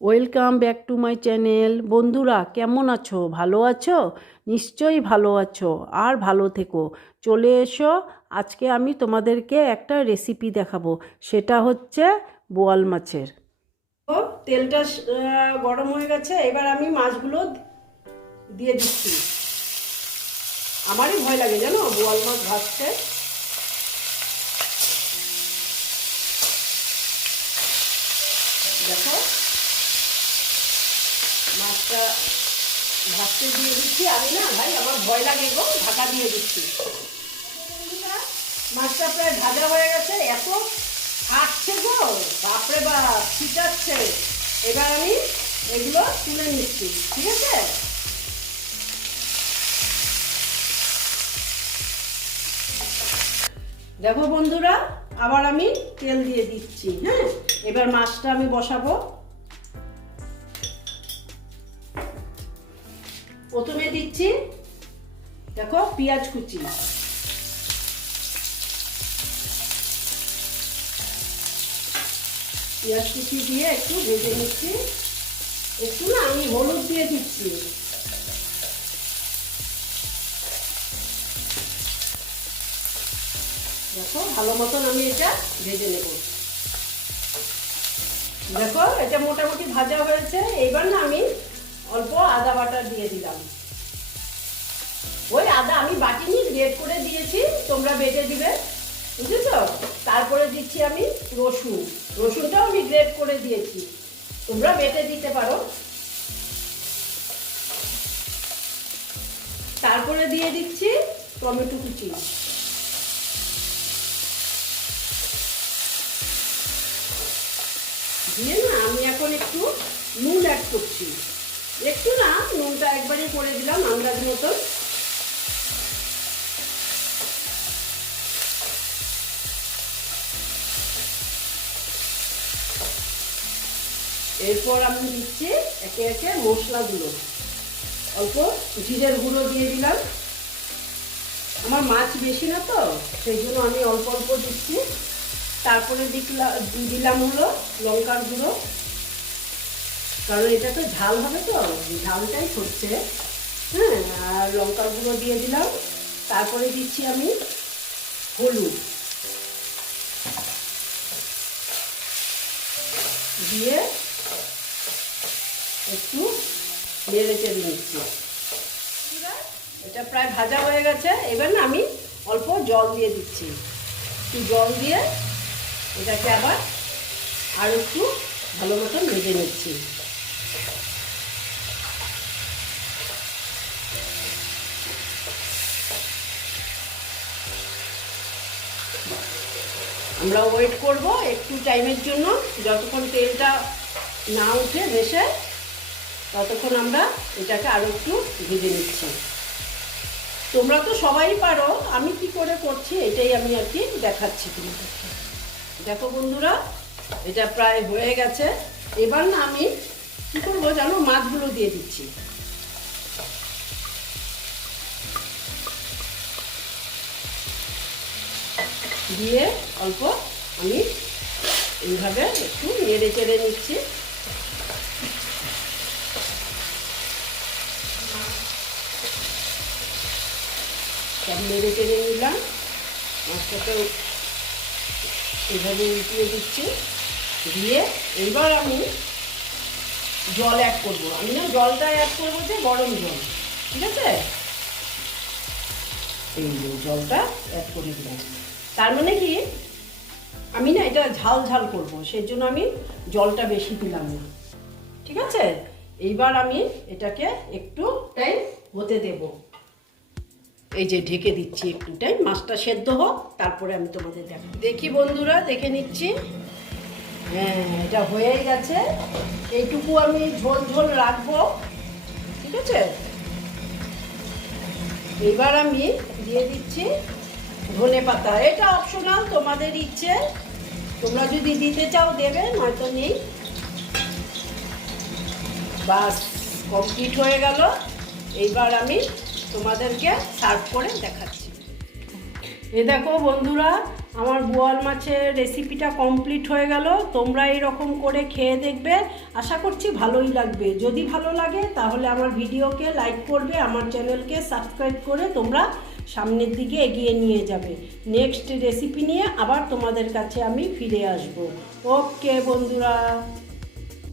Welcome back to my channel বন্ধুরা, কেমন আছো? ভালো আছো? নিশ্চয়ই ভালো আছো। আর ভালো থেকো। চলে এসো। আজকে আমি তোমাদেরকে একটা রেসিপি দেখাবো। সেটা হচ্ছে বোয়াল মাছের। ও তেলটা গরম হয়ে গেছে। এবার আমি মাছগুলো দিয়ে দিচ্ছি। আমারই ভয় লাগে জানো, বোয়াল মাছ ভাজতে। দেখো। মাছটা ভাজতে দিয়ে দিচ্ছি। আমি না ভাই, আমার ভয় লাগে গো, ঢাকা দিয়ে দিচ্ছি। মাছটা প্রায় ভাজা হয়ে গেছে, এত আটছে গো, বাপরে বাপ, ছিটাচ্ছে। এবার আমি এগুলো তুলে নিচ্ছি, ঠিক আছে? দেখো বন্ধুরা, আবার আমি তেল দিয়ে দিচ্ছি হ্যাঁ? এবার মাছটা আমি বসাবো। প্রথমে দিচ্ছি, দেখো, পেঁয়াজ কুচি। পেঁয়াজ কুচি দিয়ে একটু ভেজে নিচ্ছি। একটু না, আমি হলুদ দিয়ে দিচ্ছি। দেখো, ভালো মতন আমি এটা ভেজে নেব। দেখো, এটা মোটামুটি ভাজা হয়েছে। এইবার না আমি অল্প আদা বাটা দিয়ে দিলাম। ওই আদা আমি বাটিনি গ্রেট করে দিয়েছি, তোমরা বেটে দিবে, বুঝেছ? তারপরে দিচ্ছি আমি রসুন। রসুনটাও আমি গ্রেট করে দিয়েছি। তোমরা বেটে দিতে পারো। তারপরে দিয়ে দিচ্ছি টমেটো কুচি। দিয়ে না, আমি এখন একটু নুন অ্যাড করছি। একটু না নুনটা একবারই করে দিলাম আন্দাজ মতন। এরপর আমি দিচ্ছি একে একে মশলাগুলো। অল্প জিরের গুঁড়ো দিয়ে দিলাম। আমার মাছ বেশি না তো, সেই জন্য আমি অল্প অল্প দিচ্ছি। তারপরে দিলাম হলো লঙ্কার গুঁড়ো। কারণ এটা তো ঝাল হবে তো, ঝালটাই হচ্ছে। হ্যাঁ আর লঙ্কা গুঁড়ো দিয়ে দিলাম। তারপরে দিচ্ছি আমি হলুদ। দিয়ে একটু নেড়ে চেড়ে নিচ্ছি। এটা প্রায় ভাজা হয়ে গেছে। এবার না আমি অল্প জল দিয়ে দিচ্ছি। একটু জল দিয়ে এটাকে আবার আর একটু ভালো মতন ভেজে নিচ্ছি। আমরা ওয়েট করব একটু টাইমের জন্য। যতক্ষণ তেলটা না উঠে ভেসে, ততক্ষণ আমরা এটাকে আরও একটু ভেজে নিচ্ছি। তোমরা তো সবাই পারো, আমি কি করে করছি এটাই আমি আর কি দেখাচ্ছি তোমাদেরকে দেখো বন্ধুরা, এটা প্রায় হয়ে গেছে। এবার না আমি কী করব জানো, মাছগুলো দিয়ে দিচ্ছি। দিয়ে অল্প আমি এইভাবে একটু নেড়ে চেড়ে নিচ্ছি। সব নেড়ে চেড়ে নিলাম। মাছটাকে এভাবে উল্টিয়ে দিচ্ছি। দিয়ে এবার আমি জল অ্যাড করব। আমি না জলটা অ্যাড করব যে গরম জল, ঠিক আছে? এই জলটা অ্যাড করে দিলাম। তার মানে কি? আমি না এটা ঝাল ঝাল করব সেই জন্য আমি জলটা বেশি দিলাম না। ঠিক আছে? এইবার আমি এটাকে একটু টাইম হতে দেব। এই যে ঢেকে দিচ্ছি একটু টাইম মাছটা সেদ্ধ হোক, তারপরে আমি তোমাদের দেখ দেখি বন্ধুরা, দেখে নিচ্ছি। হ্যাঁ এটা হয়েই গেছে। এইটুকু আমি ঝোল ঝোল রাখব। ঠিক আছে? এবার আমি দিয়ে দিচ্ছি ধনে পাতা। এটা অপশনাল তোমাদের ইচ্ছে। তোমরা যদি দিতে চাও, দেবে, নয়তো নেই। বাস কমপ্লিট হয়ে গেল। এইবার আমি তোমাদেরকে সার্ভ করে দেখাচ্ছি। এ দেখো বন্ধুরা, আমার বোয়াল মাছের রেসিপিটা কমপ্লিট হয়ে গেল। তোমরা এরকম করে খেয়ে দেখবে। আশা করছি ভালোই লাগবে। যদি ভালো লাগে, তাহলে আমার ভিডিওকে লাইক করবে, আমার চ্যানেলকে সাবস্ক্রাইব করে তোমরা সামনের দিকে এগিয়ে নিয়ে যাবে। নেক্সট রেসিপি নিয়ে আবার তোমাদের কাছে আমি ফিরে আসব। ওকে বন্ধুরা।